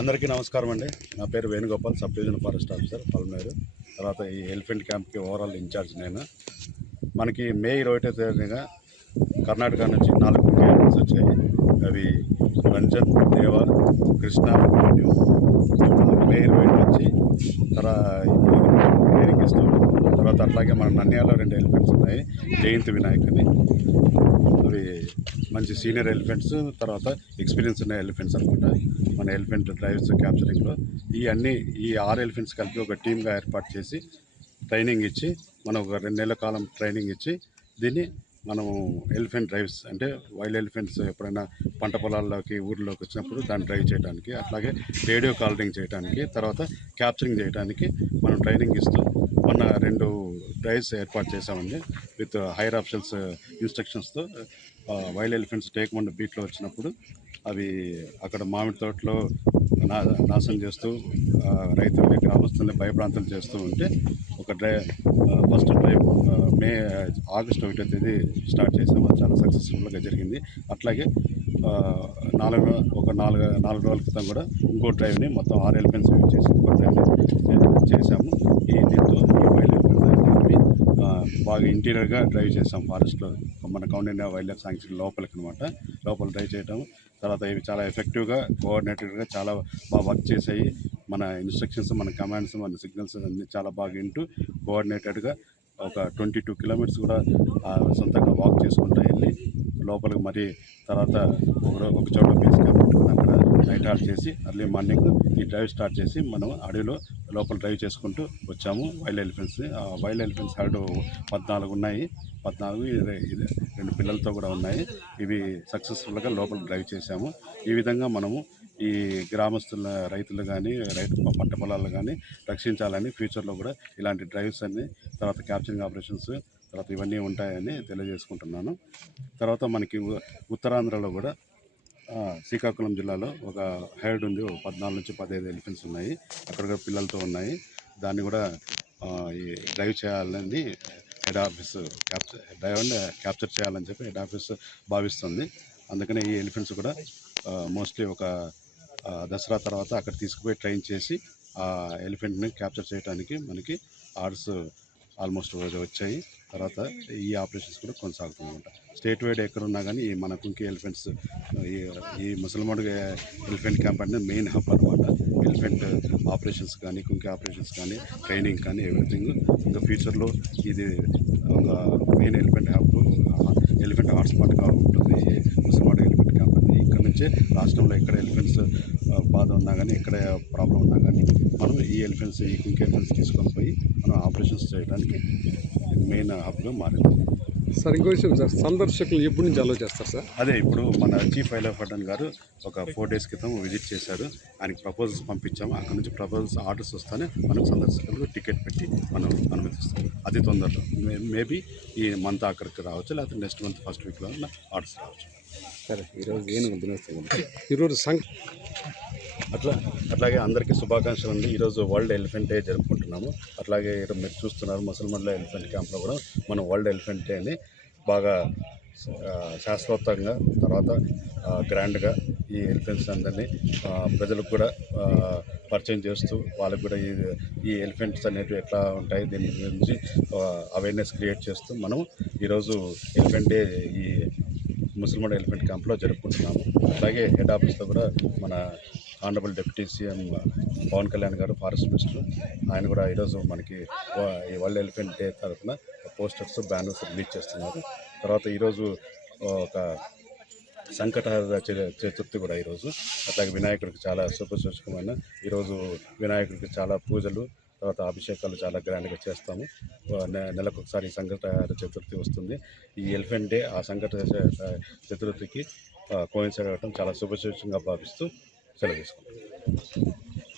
అందరికీ నమస్కారం అండి. నా పేరు Venugopal, sub division forest officer Palamaner. తర్వాత ఈ ఎలిఫెంట్ క్యాంప్కి ఓవరాల్ ఇన్ఛార్జ్ నేను. మనకి మే 21వ తేదీన కర్ణాటక నుంచి 4 క్యాంప్స్ వచ్చాయి. అవి రంజన్, దేవ, కృష్ణ, రెవెన్యూ. మే 20 నుంచి ట్రైనింగ్ ఇస్తున్నాం. తర్వాత అట్లాగే మన నంద్యాలలో 2 ఎలిఫెంట్స్ ఉన్నాయి, జయంతి వినాయక్ అని. అవి మంచి సీనియర్ ఎలిఫెంట్స్, తర్వాత ఎక్స్పీరియన్స్ ఉన్న ఎలిఫెంట్స్ అనమాట. మన ఎలిఫెంట్ డ్రైవ్స్ క్యాప్చరింగ్లో ఈ 6 ఎలిఫెంట్స్ కలిపి ఒక టీమ్గా ఏర్పాటు చేసి ట్రైనింగ్ ఇచ్చి, మనం ఒక 2 నెలల కాలం ట్రైనింగ్ ఇచ్చి దీన్ని మనము ఎలిఫెంట్ డ్రైవ్స్ అంటే వైల్డ్ ఎలిఫెంట్స్ ఎప్పుడైనా పంట పొలాల్లోకి ఊర్లోకి వచ్చినప్పుడు దాన్ని డ్రైవ్ చేయడానికి, అట్లాగే రేడియో కాలరింగ్ చేయడానికి, తర్వాత క్యాప్చరింగ్ చేయడానికి మనం ట్రైనింగ్ ఇస్తూ మొన్న 2 డ్రైవ్స్ ఏర్పాటు చేసామండి విత్ హైయర్ ఆఫీషియల్స్ ఇన్స్ట్రక్షన్స్తో. వైల్డ్ ఎలిఫెంట్స్ టేక్మండ్ బీట్లో వచ్చినప్పుడు అవి అక్కడ మామిడి తోటలో నాశనం చేస్తూ రైతుల్ని, గ్రామస్తుల్ని భయభ్రాంతం చేస్తూ ఉంటే ఒక ఫస్ట్ డ్రైవ్ ఆగస్టు 1వ తేదీ స్టార్ట్ చేసాము. అది చాలా సక్సెస్ఫుల్గా జరిగింది. అట్లాగే 4 రోజుల క్రితం కూడా ఇంకో డ్రైవ్ని మొత్తం 6 ఎలిఫెంట్స్ యూజ్ చేసి ఇంకో డ్రైవ్ని చేసాము. దీంతో వైల్డ్ ఎలిఫెంట్స్ బాగా ఇంటీరియర్గా డ్రైవ్ చేసాం ఫారెస్ట్లో, మన కౌండిన్య వైల్డ్ లైఫ్ శాంక్చురీ లోపలికి అనమాట. లోపల డ్రైవ్ చేయడం తర్వాత ఇవి చాలా ఎఫెక్టివ్గా, కోఆర్డినేటెడ్గా చాలా బాగా వర్క్ చేసాయి. మన ఇన్స్ట్రక్షన్స్, మన కమాండ్స్, మన సిగ్నల్స్ అన్నీ చాలా బాగా వింటూ కోఆర్డినేటెడ్గా ఒక 22 కిలోమీటర్స్ కూడా సొంతంగా వాక్ చేసుకుంటూ వెళ్ళి లోపలికి మరి తర్వాత ఒక చోట బేస్ క్యాంప్ పెట్టుకుని అక్కడ నైట్ హాల్ట్ చేసి అర్లీ మార్నింగ్ ఈ డ్రైవ్ స్టార్ట్ చేసి మనం అడవిలో లోపల డ్రైవ్ చేసుకుంటూ వచ్చాము wild elephants. Wild elephants heard 14 ఉన్నాయి. 2 పిల్లలతో కూడా ఉన్నాయి. ఇవి సక్సెస్ఫుల్గా లోపల డ్రైవ్ చేశాము. ఈ విధంగా మనము ఈ గ్రామస్తుల రైతులు కానీ పంట పొలాలు కానీ రక్షించాలని ఫ్యూచర్లో కూడా ఇలాంటి డ్రైవ్స్ అన్ని, తర్వాత క్యాప్చరింగ్ ఆపరేషన్స్, తర్వాత ఇవన్నీ ఉంటాయని తెలియజేసుకుంటున్నాను. తర్వాత మనకి ఉత్తరాంధ్రలో కూడా శ్రీకాకుళం జిల్లాలో ఒక హెర్డ్ ఉంది. 14 నుంచి 15 ఎలిఫెంట్స్ ఉన్నాయి. అక్కడ కూడా పిల్లలతో ఉన్నాయి. దాన్ని కూడా ఈ డ్రైవ్ చేయాలని హెడ్ ఆఫీస్ క్యాప్చర్ చేయాలని చెప్పి హెడ్ ఆఫీస్ భావిస్తుంది. అందుకనే ఈ ఎలిఫెంట్స్ కూడా మోస్ట్లీ ఒక దసరా తర్వాత అక్కడ తీసుకుపోయి ట్రైన్ చేసి ఆ ఎలిఫెంట్ని క్యాప్చర్ చేయడానికి మనకి ఆర్డర్స్ ఆల్మోస్ట్ వచ్చాయి. తర్వాత ఈ ఆపరేషన్స్ కూడా కొనసాగుతుందన్నమాట. స్టేట్ వైడ్ ఎక్కడున్నా కానీ మన కుంకి ఎలిఫెంట్స్, ఈ ముసల్మాన్ ఎలిఫెంట్ క్యాంప్ అనేది మెయిన్ హబ్ అనమాట. ఎలిఫెంట్ ఆపరేషన్స్ కానీ, కుంకి ఆపరేషన్స్ కానీ, ట్రైనింగ్ కానీ, ఎవ్రీథింగ్. ఇంకా ఫ్యూచర్లో ఇది ఒక మెయిన్ ఎలిఫెంట్ హబ్, ఎలిఫెంట్ హాట్స్పాట్గా ఉంటుంది ఈ ముసల్మాన్ ఎలిఫెంట్ క్యాంప్ అనేది. ఇక్కడ నుంచే రాష్ట్రంలో ఎక్కడ ఎలిఫెంట్స్ బాధ ఉన్నా కానీ, ఎక్కడ ప్రాబ్లం ఉన్నా కానీ మనం ఈ కుంకి ఎలిఫెంట్స్ తీసుకొని పోయి మనం ఆపరేషన్స్ చేయడానికి మెయిన్ హబ్గా మారింది. సార్, ఇంకో విషయం సార్, సందర్శకులు ఎప్పటి నుంచి అలో చేస్తారు సార్? అదే ఇప్పుడు మన చీఫ్ వైల్డ్ లైఫ్ వార్డెన్ గారు ఒక 4 days క్రితం విజిట్ చేశారు. ఆయనకి ప్రపోజల్స్ పంపించాము. అక్కడ నుంచి ప్రపోజల్స్ ఆర్డర్స్ వస్తానే మనం సందర్శకులకు టికెట్ పెట్టి మనం అనుమతిస్తాం. అతి తొందరలో మేబీ ఈ మంత్ ఆఖరికి రావచ్చు, లేకపోతే నెక్స్ట్ మంత్ ఫస్ట్ వీక్లో ఆర్డర్స్ రావచ్చు. సరే, ఈరోజు ఏనుగు దినోత్సవం, ఈరోజు అట్లాగే అందరికీ శుభాకాంక్షలు అండి. ఈరోజు వరల్డ్ ఎలిఫెంట్ డే జరుపుకుంటున్నాము. అట్లాగే మీరు చూస్తున్నారు ముసల్మాన్ల ఎలిఫెంట్ క్యాంప్లో కూడా మనం వరల్డ్ ఎలిఫెంట్ డేని బాగా శాస్త్రోక్తంగా, తర్వాత గ్రాండ్గా ఈ ఎలిఫెంట్స్ అందరినీ ప్రజలకు కూడా పరిచయం చేస్తూ వాళ్ళకు కూడా ఈ ఎలిఫెంట్స్ అనేవి ఎట్లా ఉంటాయి దీని గురించి అవేర్నెస్ క్రియేట్ చేస్తూ మనం ఈరోజు ఎలిఫెంట్ డే ఈ ముసల్మాన్ ఎలిఫెంట్ క్యాంప్లో జరుపుకుంటున్నాము. అలాగే హెడ్ ఆఫీస్లో కూడా మన honourable deputy CM Pawan Kalyan garu, forest minister, ఆయన కూడా ఈరోజు మనకి ఈ వరల్డ్ ఎలిఫెంట్ డే తరఫున పోస్టర్స్, బ్యానర్స్ రిలీజ్ చేస్తున్నారు. తర్వాత ఈరోజు ఒక సంకటహర చతుర్థి కూడా ఈరోజు. అట్లాగే వినాయకుడికి చాలా శుభసూచకమైన ఈరోజు వినాయకుడికి చాలా పూజలు, తర్వాత అభిషేకాలు చాలా గ్రాండ్గా చేస్తాము. నెలకు ఒకసారి సంకటహర చతుర్థి వస్తుంది. ఈ ఎలిఫెంట్ డే ఆ సంకటహర చతుర్థికి కోయిన్సైడ్ అవ్వడం చాలా శుభసూచకంగా భావిస్తూ సెలవు తీసుకుంటాం.